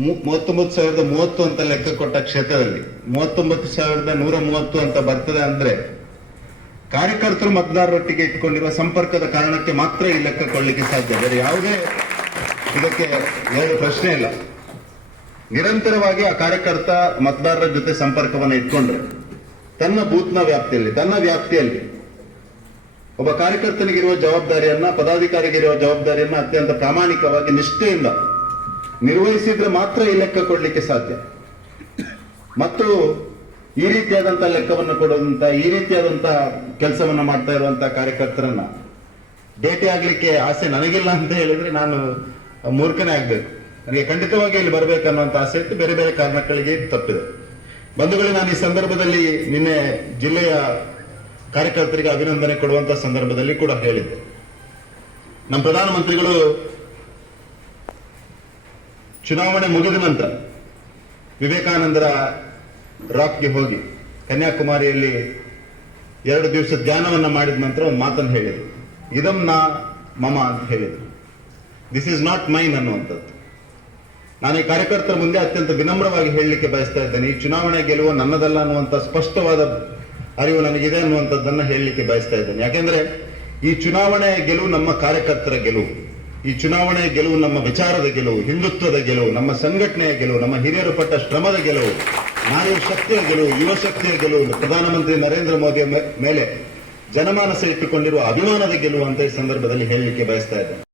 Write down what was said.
ಮೂವತ್ತೊಂಬತ್ತು ಸಾವಿರದ ಮೂವತ್ತು ಅಂತ ಲೆಕ್ಕ ಕೊಟ್ಟ ಕ್ಷೇತ್ರದಲ್ಲಿ ಮೂವತ್ತೊಂಬತ್ತು ಸಾವಿರದ ನೂರ ಮೂವತ್ತು ಅಂತ ಬರ್ತದೆ ಅಂದ್ರೆ ಕಾರ್ಯಕರ್ತರು ಮತದಾರರೊಟ್ಟಿಗೆ ಇಟ್ಕೊಂಡಿರುವ ಸಂಪರ್ಕದ ಕಾರಣಕ್ಕೆ ಮಾತ್ರ ಈ ಲೆಕ್ಕ ಕೊಡ್ಲಿಕ್ಕೆ ಸಾಧ್ಯ. ಬೇರೆ ಯಾವುದೇ ಇದಕ್ಕೆ ಎರಡು ಪ್ರಶ್ನೆ ಇಲ್ಲ. ನಿರಂತರವಾಗಿ ಆ ಕಾರ್ಯಕರ್ತ ಮತದಾರರ ಜೊತೆ ಸಂಪರ್ಕವನ್ನು ಇಟ್ಕೊಂಡ್ರೆ ತನ್ನ ಬೂತ್ನ ವ್ಯಾಪ್ತಿಯಲ್ಲಿ, ತನ್ನ ವ್ಯಾಪ್ತಿಯಲ್ಲಿ ಒಬ್ಬ ಕಾರ್ಯಕರ್ತನಿಗಿರುವ ಜವಾಬ್ದಾರಿಯನ್ನ, ಪದಾಧಿಕಾರಿಗಿರುವ ಜವಾಬ್ದಾರಿಯನ್ನ ಅತ್ಯಂತ ಪ್ರಾಮಾಣಿಕವಾಗಿ ನಿಷ್ಠೆಯಿಂದ ನಿರ್ವಹಿಸಿದ್ರೆ ಮಾತ್ರ ಈ ಲೆಕ್ಕ ಕೊಡಲಿಕ್ಕೆ ಸಾಧ್ಯ. ಮತ್ತು ಈ ರೀತಿಯಾದಂತಹ ಲೆಕ್ಕವನ್ನು ಕೊಡುವಂತ, ಈ ರೀತಿಯಾದಂತಹ ಕೆಲಸವನ್ನು ಮಾಡ್ತಾ ಇರುವಂತಹ ಕಾರ್ಯಕರ್ತರನ್ನ ಭೇಟಿ ಆಗ್ಲಿಕ್ಕೆ ಆಸೆ ನನಗಿಲ್ಲ ಅಂತ ಹೇಳಿದ್ರೆ ನಾನು ಮೂರ್ಖನೇ ಆಗ್ಬೇಕು. ನನಗೆ ಖಂಡಿತವಾಗಿ ಇಲ್ಲಿ ಬರ್ಬೇಕನ್ನುವಂತ ಆಸೆ ಇತ್ತು. ಬೇರೆ ಬೇರೆ ಕಾರಣಗಳಿಗೆ ತಪ್ಪಿದೆ. ಬಂಧುಗಳೇ, ನಾನು ಈ ಸಂದರ್ಭದಲ್ಲಿ ನಿನ್ನೆ ಜಿಲ್ಲೆಯ ಕಾರ್ಯಕರ್ತರಿಗೆ ಅಭಿನಂದನೆ ಕೊಡುವಂತ ಸಂದರ್ಭದಲ್ಲಿ ಕೂಡ ಹೇಳಿದ್ದೆ. ನಮ್ಮ ಪ್ರಧಾನಮಂತ್ರಿಗಳು ಚುನಾವಣೆ ಮುಗಿದ ನಂತರ ವಿವೇಕಾನಂದರ ರಾಕ್ಗೆ ಹೋಗಿ ಕನ್ಯಾಕುಮಾರಿಯಲ್ಲಿ ಎರಡು ದಿವಸ ಧ್ಯಾನವನ್ನ ಮಾಡಿದ ನಂತರ ಒಂದು ಮಾತನ್ನು ಹೇಳಿದರು. ಇದಂ ನಾ ಮಮ ಅಂತ ಹೇಳಿದರು. ದಿಸ್ ಈಸ್ ನಾಟ್ ಮೈನ್ ಅನ್ನುವಂಥದ್ದು. ನಾನು ಕಾರ್ಯಕರ್ತರ ಮುಂದೆ ಅತ್ಯಂತ ವಿನಮ್ರವಾಗಿ ಹೇಳಲಿಕ್ಕೆ ಬಯಸ್ತಾ ಇದ್ದೇನೆ. ಈ ಚುನಾವಣೆ ಗೆಲುವು ನನ್ನದಲ್ಲ ಅನ್ನುವಂಥ ಸ್ಪಷ್ಟವಾದ ಅರಿವು ನನಗಿದೆ ಅನ್ನುವಂಥದ್ದನ್ನು ಹೇಳಲಿಕ್ಕೆ ಬಯಸ್ತಾ ಇದ್ದೇನೆ. ಯಾಕೆಂದರೆ ಈ ಚುನಾವಣೆ ಗೆಲುವು ನಮ್ಮ ಕಾರ್ಯಕರ್ತರ ಗೆಲುವು. ಈ ಚುನಾವಣೆ ಗೆಲುವು ನಮ್ಮ ವಿಚಾರದ ಗೆಲುವು, ಹಿಂದುತ್ವದ ಗೆಲುವು, ನಮ್ಮ ಸಂಘಟನೆಯ ಗೆಲುವು, ನಮ್ಮ ಹಿರಿಯರು ಪಟ್ಟ ಶ್ರಮದ ಗೆಲುವು ನಾರಿ ಶಕ್ತಿಯ ಗೆಲುವು, ಯುವ ಶಕ್ತಿಯ ಗೆಲುವು ಪ್ರಧಾನಮಂತ್ರಿ ನರೇಂದ್ರ ಮೋದಿ ಮೇಲೆ ಜನಮಾನಸ ಇಟ್ಟುಕೊಂಡಿರುವ ಅಭಿಮಾನದ ಗೆಲುವು ಅಂತ ಈ ಸಂದರ್ಭದಲ್ಲಿ ಹೇಳಲಿಕ್ಕೆ ಬಯಸ್ತಾ ಇದ್ದೇನೆ.